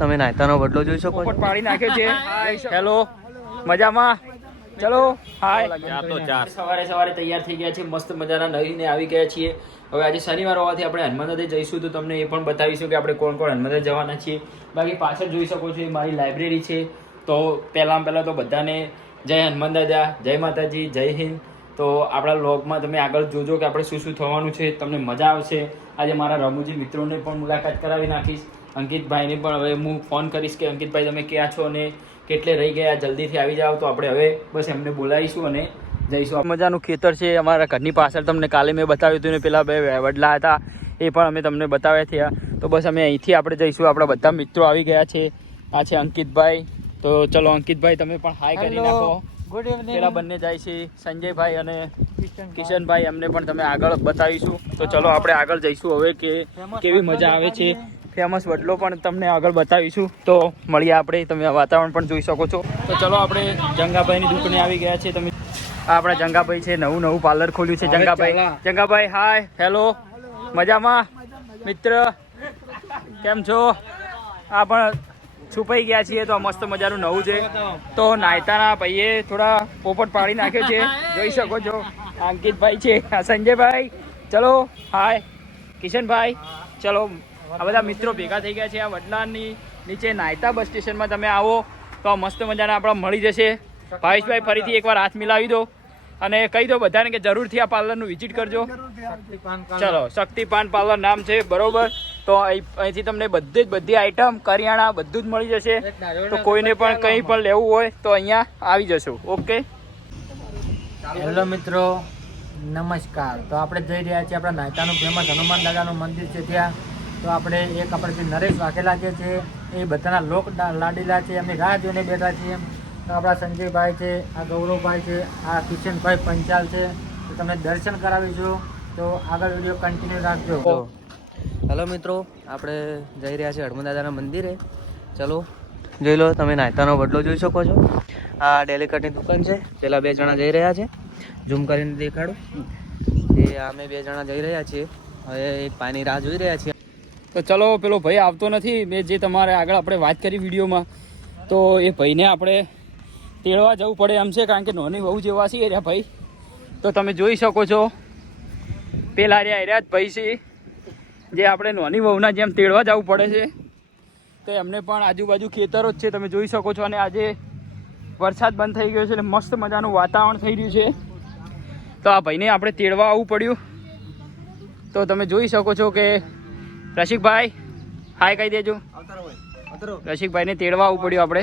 તમે નાયતાનો બદલો જોઈ શકો છો. પાડી નાખ્યો છે. હેલો, મજામાં? ચલો હાય. સવારે તૈયાર થઈ ગયા છે, મસ્ત મજાના નવીને આવી ગયા છીએ. હવે આજે શનિવાર હોવાથી આપણે હનુમાનદે જઈશું, તો તમને એ પણ બતાવીશું કે આપણે કોણ કોણ હનુમાનદે જવાના છીએ. બાકી પાછળ જોઈ શકો છો એ મારી લાઇબ્રેરી છે. તો પહેલાં તો બધાને જય હનુમાન દાદા, જય માતાજી, જય હિન્દ. તો આપણા વ્લોગમાં તમે આગળ જોજો કે આપણે શું શું થવાનું છે, તમને મજા આવશે. આજે મારા રમૂજી મિત્રોને પણ મુલાકાત કરાવી નાખીશ. અંકિતભાઈને પણ હવે હું ફોન કરીશ કે અંકિતભાઈ તમે ક્યાં છો અને કેટલે રહી ગયા, જલ્દીથી આવી જાઓ. તો આપણે હવે બસ એમને બોલાવીશું અને જઈશું. મજાનું ખેતર છે અમારા ઘરની પાછળ. તમને કાલે મેં બતાવ્યું હતું ને, પેલા બે વડલા હતા એ પણ અમે તમને બતાવ્યા થયા. તો બસ અમે અહીંથી આપણે જઈશું. આપણા બધા મિત્રો આવી ગયા છે. આ છે અંકિતભાઈ. તો ચલો અંકિતભાઈ તમે પણ હાય કરી નાખો. Good evening. પેલા બંને જાય છે સંજયભાઈ અને કિશનભાઈ, એમને પણ તમે આગળ બતાવીશું. તો ચલો આપણે આગળ જઈશું હવે કે કેવી મજા આવે છે. ફેમસ વડલો પણ તમને આગળ બતાવીશું. તો મળીએ આપણે. તમે વાતાવરણ પણ જોઈ શકો છો. તો ચલો આપણે જંગાભાઈની દુકાને આવી ગયા છે. તમે આપણા જંગાભાઈ છે, નવું પાર્લર ખોલ્યું છે. જંગાભાઈ હાય. હેલો, મજામાં મિત્ર? કેમ છો? આ પણ છુપાઈ ગયા છીએ. તો મસ્ત મજાનું નવું છે. તો નાયતાના ભાઈએ થોડા પોપટ પાડી નાખ્યો છે, જોઈ શકો છો. અંકિતભાઈ છે, સંજયભાઈ. ચલો હાય. કિશનભાઈ. ચલો આ બધા મિત્રો ભેગા થઈ ગયા છે. આ વડલાની નીચે નાયતા બસ સ્ટેશનમાં તમે આવો તો આ મસ્ત મજાના આપણા મળી જશે. ભાવેશભાઈ ફરીથી એકવાર હાથ મિલાવી દો અને કહી દો બધાને કે જરૂરથી આ પાર્લરનું વિઝિટ કરજો. ચલો, શક્તિપાન પાર્લર નામ છે, બરોબર? તો અહીંથી તમને બધી આઈટમ, કરિયાણા બધું જ મળી જશે. તો કોઈને પણ કંઈ પણ લેવું હોય તો અહીંયા આવી જશો. ઓકે. હેલો મિત્રો, નમસ્કાર. તો આપણે જઈ રહ્યા છીએ આપણા નાયતાનું ફેમસ હનુમાન દાદાનું મંદિર છે ત્યાં. તો આપણે જે નરેશ વાઘેલા જે છે એ બધાના લોક લાડીલા છે, એમની રાહ જોઈને બેઠા છીએ. તો આપણા સંજયભાઈ છે, આ ગૌરવભાઈ છે, આ કિશનભાઈ પંચાલ છે. તો તમને દર્શન કરાવીશું. તો આગળ વિડીયો કન્ટિન્યુ રાખજો. હેલો મિત્રો, આપણે જઈ રહ્યા છીએ હનુમાન દાદાના મંદિરે. ચલો જોઈ લો, તમે નાયતાનો બદલો જોઈ શકો છો. આ ડેલી કટની દુકાન છે. પેલા બે જણા જઈ રહ્યા છે, ઝૂમ કરીને દેખાડું. એ અમે બે જણા જઈ રહ્યા છીએ. હવે એક પાણી રાહ જોઈ રહ્યા છીએ. તો ચલો, પેલો ભાઈ આવતો નથી. મેં જે તમારે આગળ આપણે વાત કરી વિડીયોમાં, તો એ ભાઈને આપણે તેડવા જવું પડે એમ છે, કારણ કે નોની વહુ જેવા છીએ રહ્યા ભાઈ. તો તમે જોઈ શકો છો પેલા રહ્યા જ ભાઈ છે, જે આપણે નોની વહુના જેમ તેડવા જવું પડે છે. તો એમને પણ આજુબાજુ ખેતરો જ છે, તમે જોઈ શકો છો. અને આજે વરસાદ બંધ થઈ ગયો છે એટલે મસ્ત મજાનું વાતાવરણ થઈ રહ્યું છે. તો આ ભાઈને આપણે તેડવા આવવું પડ્યું. તો તમે જોઈ શકો છો કે રસિકભાઈ હાય કહી દેજો. રસિકભાઈને તેડવા આવવું પડ્યું આપણે.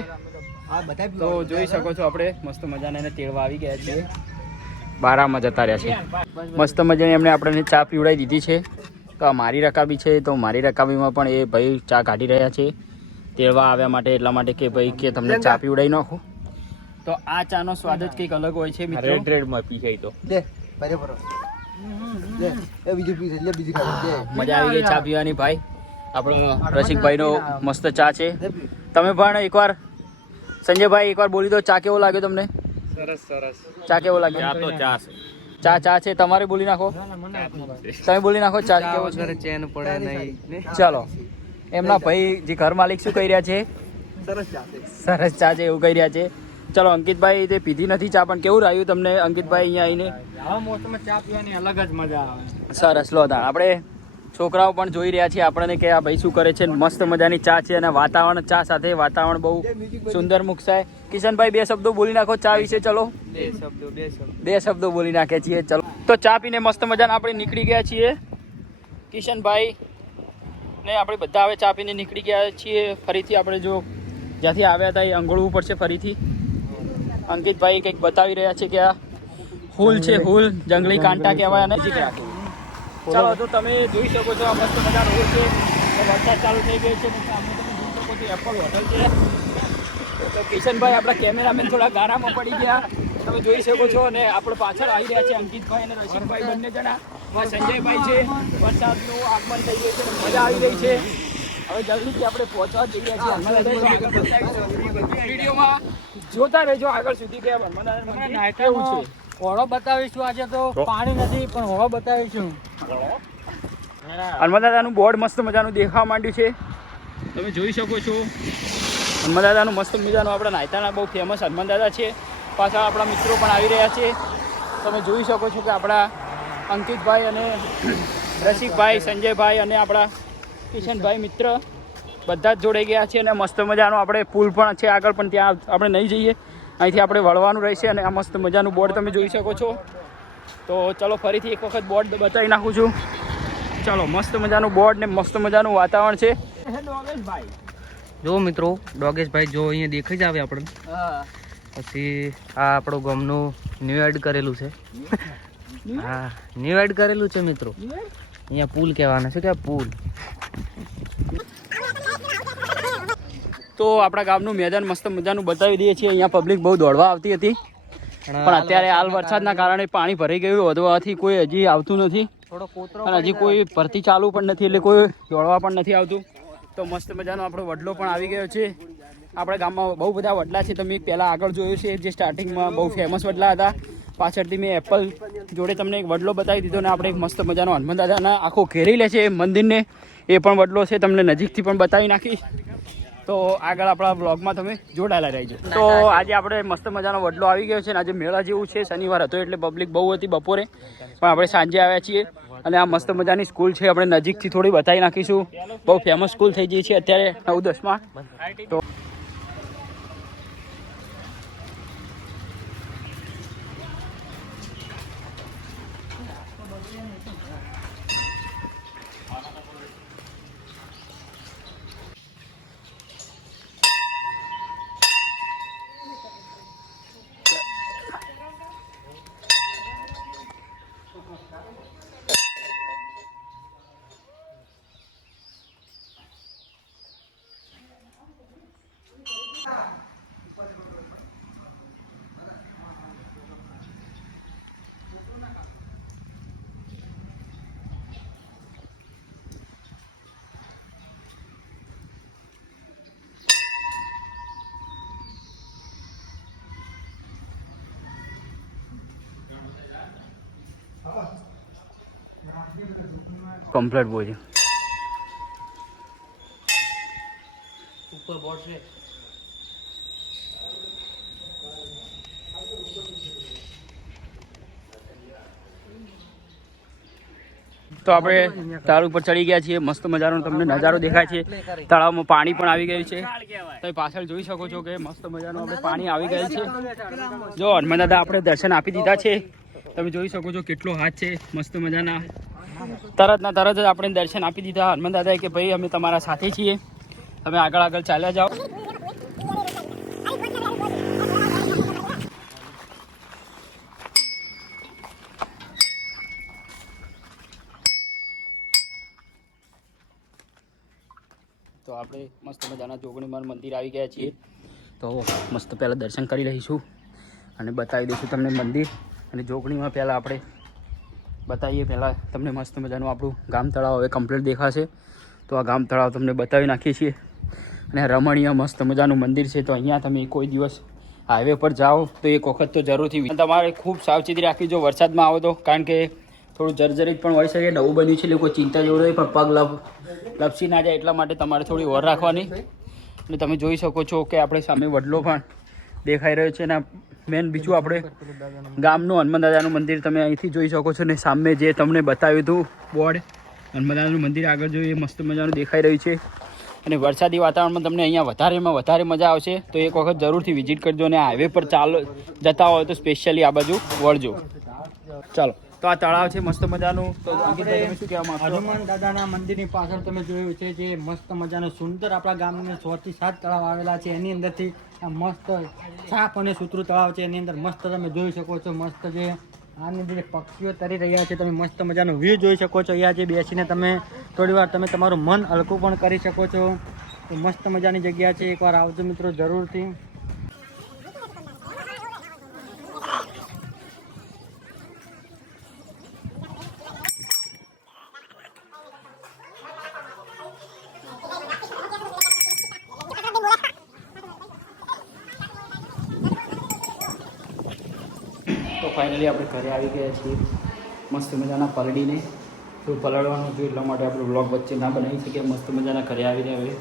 તો જોઈ શકો છો આપણે મસ્ત મજાને એને તેડવા આવી ગયા છીએ. બારામાં જતા રહ્યા છે. મસ્ત મજાની એમને આપણે ચા પીવડાવી દીધી છે. તો આ મારી રકાબી છે. તો મારી રકાબીમાં પણ એ ભાઈ ચા કાઢી રહ્યા છે તેડવા આવ્યા માટે. એટલા માટે કે ભાઈ કે તમને ચા પીવડાવી નાખો. તો આ ચાનો સ્વાદ જ કંઈક અલગ હોય છે મિત્રો. રેડમાં પી જાય તો મજા આવી ગઈ ચા પીવાની ભાઈ. આપણો રસિકભાઈનો મસ્ત ચા છે. તમે પણ એકવાર સંજયભાઈ એકવાર બોલી દો, ચા કેવો લાગ્યો તમને? સરસ. ચા કેવો લાગ્યો? ચા છે. તમારે બોલી નાખો. તમે બોલી નાખો ચા કેવો છે. ચેન પડે નહીં. ચાલો, એમના ભાઈ જે ઘર માલિક શું કહી રહ્યા છે? સરસ ચા છે એવું કહી રહ્યા છે. ચલો અંકિતભાઈ તે પીધી નથી ચા, પણ કેવું રહ્યું તમને અંકિતભાઈ અહીંયા આવીને? આવા મોસમમાં ચા પીવાની અલગ જ મજા આવે. સરસ. લો તાણ આપણે છોકરાઓ પણ જોઈ રહ્યા છીએ આપણને કે આ ભાઈ શું કરે છે. મસ્ત મજાની ચા છે અને વાતાવરણ ચા સાથે વાતાવરણ બહુ સુંદર મુકસાય. કિશનભાઈ બે શબ્દો બોલી નાખો ચા વિશે. ચલો, બે શબ્દો બોલી નાખે છીએ. ચલો, તો ચા પીને મસ્ત મજાના આપણે નીકળી ગયા છીએ. કિશનભાઈ ને આપણે બધા હવે ચા પીને નીકળી ગયા છીએ. ફરીથી આપણે જો જ્યાંથી આવ્યા હતા એ અંગોળવું પડશે ફરીથી. અંકિતભાઈ કંઈક બતાવી રહ્યા છે કે આ ફૂલ છે, ફૂલ જંગલી કાંટા કહેવાય. અને નજીક રાખે. ચાલો, તો તમે જોઈ શકો છો આ મસ્ત મજાનો રોડ છે. વરસાદ ચાલુ થઈ ગયો છે. સામે તમે જોઈ શકો છો એપલ હોટલ છે. તો કિશનભાઈ આપણા કેમેરામેન થોડા ગારામાં પડી ગયા, તમે જોઈ શકો છો. અને આપણે પાછળ આવી રહ્યા છે અંકિતભાઈ અને રસિકભાઈ બંને જણા. આ સંજયભાઈ છે. વરસાદનું આગમન થઈ ગયું છે, મજા આવી રહી છે. હવે જલ્દીથી આપણે પહોંચવા જઈ રહ્યા છીએ. વિડીયોમાં જોતા રહેજો આગળ સુધી કે કેવું છે. હોળો બતાવીશું. આજે તો પાણી નથી પણ હોળો બતાવીશું. હનુમાન દાદાનું બોર્ડ મસ્ત મજાનું દેખાવા માંડ્યું છે. તમે જોઈ શકો છો હનુમાન દાદાનું મસ્ત મજાનું આપણા નાયતાના બહુ ફેમસ હનુમાન દાદા છે. પાછા આપણા મિત્રો પણ આવી રહ્યા છે. તમે જોઈ શકો છો કે આપણા અંકિતભાઈ અને રસિકભાઈ, સંજયભાઈ અને આપણા કિશનભાઈ મિત્ર બધા જ જોડે ગયા છે. અને મસ્ત મજાનો આપણે પુલ પણ છે આગળ, પણ ત્યાં આપણે નહીં જઈએ, અહીંથી આપણે વળવાનું રહેશે. અને આ મસ્ત મજાનું બોર્ડ તમે જોઈ શકો છો. તો ચલો ફરીથી એક વખત બોર્ડ બતાવી નાખું છું. ચાલો, મસ્ત મજાનું બોર્ડ ને મસ્ત મજાનું વાતાવરણ છે. જો મિત્રો, ડોગેશભાઈ જો અહીંયા દેખાઈ જ આવે આપણને. પછી આ આપણો ગામનું ન્યૂ એડ કરેલું છે. હા, ન્યૂ એડ કરેલું છે મિત્રો. અહીંયા પુલ કહેવાના છે કે પુલ. તો આપણા ગામનું મેદાન મસ્ત મજાનું બતાવી દઈએ છીએ. અહીંયા પબ્લિક બહુ દોડવા આવતી હતી, પણ અત્યારે હાલ વરસાદના કારણે પાણી ભરાઈ ગયું વધવાથી કોઈ હજી આવતું નથી. અને હજી કોઈ ભરતી ચાલુ પણ નથી, એટલે કોઈ દોડવા પણ નથી આવતું. તો મસ્ત મજાનો આપણો વડલો પણ આવી ગયો છે. આપણા ગામમાં બહુ બધા વડલા છે. તમે પહેલાં આગળ જોયું છે, જે સ્ટાર્ટિંગમાં બહુ ફેમસ વડલા હતા. પાછળથી મેં એપલ જોડે તમને એક વડલો બતાવી દીધો. ને આપણે એક મસ્ત મજાનો હનુમાન દાદાના આખો ઘેરી લે છે મંદિરને, એ પણ વડલો છે. તમને નજીકથી પણ બતાવી નાખી. તો આગળ આપણા બ્લોગમાં તમે જોડાયેલા રહેજો. તો આજે આપણે મસ્ત મજાનો વડલો આવી ગયો છે. અને આજે મેળા જેવું છે, શનિવાર હતો એટલે પબ્લિક બહુ હતી બપોરે, પણ આપણે સાંજે આવ્યા છીએ. અને આ મસ્ત મજાની સ્કૂલ છે, આપણે નજીકથી થોડી બતાવી નાખીશું. બહુ ફેમસ સ્કૂલ થઈ ગઈ છે અત્યારે 9-10માં. તો કમ્પ્લીટ બોલ ઉપર બોર્ડ છે. તો આપણે તળાવ ઉપર ચડી ગયા છીએ. મસ્ત મજાનો તમને નજારો દેખાય છે. તળાવમાં પાણી પણ આવી ગયું છે. તમે પાછળ જોઈ શકો છો કે મસ્ત મજાનું આપણે પાણી આવી ગયું છે. જો હનુમાન દાદા આપણે દર્શન આપી દીધા છે. તમે જોઈ શકો છો કેટલો હાથ છે મસ્ત મજાના. તરત જ આપણે દર્શન આપી દીધા હનુમાન દાદાએ કે ભાઈ અમે તમારા સાથે છીએ, તમે આગળ ચાલ્યા જાઓ. તો આપણે મસ્ત મજાના જોગણીમાનું મંદિર આવી ગયા છીએ. તો મસ્ત પહેલાં દર્શન કરી લઈશું અને બતાવી દઈશું તમને મંદિર. અને જોગણીમાં પહેલાં આપણે બતાવીએ, પહેલાં તમને મસ્ત મજાનું આપણું ગામ તળાવ હવે કમ્પ્લીટ દેખાશે. તો આ ગામ તળાવ તમને બતાવી નાખીએ છીએ. અને રમણીય મસ્ત મજાનું મંદિર છે. તો અહીંયા તમે કોઈ દિવસ હાઈવે પર જાઓ તો એક વખત તો જરૂરથી તમારે ખૂબ સાવચેતી રાખવી જો વરસાદમાં આવો તો, કારણ કે થોડું જર્જરિત પણ હોઈ શકે. નવું બન્યું છે એટલે કોઈ ચિંતા જેવું નહીં, પણ પગ લપસી ના જાય એટલા માટે તમારે થોડી ઓર રાખવાની. અને તમે જોઈ શકો છો કે આપણે સામે વડલો પણ દેખાઈ રહ્યો છે. અને મેન બીજું આપણે ગામનું હનુમાન દાદાનું મંદિર તમે અહીંથી જોઈ શકો છો. ને સામે જે તમને બતાવ્યું હતું બોર્ડ હનુમાન દાદાનું મંદિર આગળ જોઈએ મસ્ત મજાનું દેખાઈ રહ્યું છે. અને વરસાદી વાતાવરણમાં તમને અહીંયા વધારે મજા આવશે. તો એક વખત જરૂરથી વિઝિટ કરજો. અને હાઈવે પર જતા હોય તો સ્પેશિયલી આ બાજુ વળજો. ચાલો, તો આ તળાવ છે મસ્ત મજાનું. તો અંકિતભાઈ તમે શું કહેવા માંગો છો? હનુમાન દાદાના મંદિરની પાછળ તમે જોયું છે જે મસ્ત મજાનું સુંદર આપણા ગામની 6 થી 7 તળાવ આવેલા છે. એની અંદરથી આ મસ્ત સાફ અને સુથરું તળાવ છે. એની અંદર મસ્ત તમે જોઈ શકો છો. મસ્ત જે આની અંદર જે પક્ષીઓ તરી રહ્યા છે, તમે મસ્ત મજાનો વ્યૂ જોઈ શકો છો. અહીંયા જે બેસીને તમે થોડી વાર તમે તમારું મન હલકું પણ કરી શકો છો. તો મસ્ત મજાની જગ્યા છે. એકવાર આવજો મિત્રો જરૂરથી. તો ફાઇનલી આપણે ઘરે આવી ગયા છીએ મસ્ત મજાના પલળીને. તો પલળવાનું હતું એટલા માટે આપણે વ્લોગ વચ્ચે ના બનાવી શકીએ. મસ્ત મજાના ઘરે આવીને હવે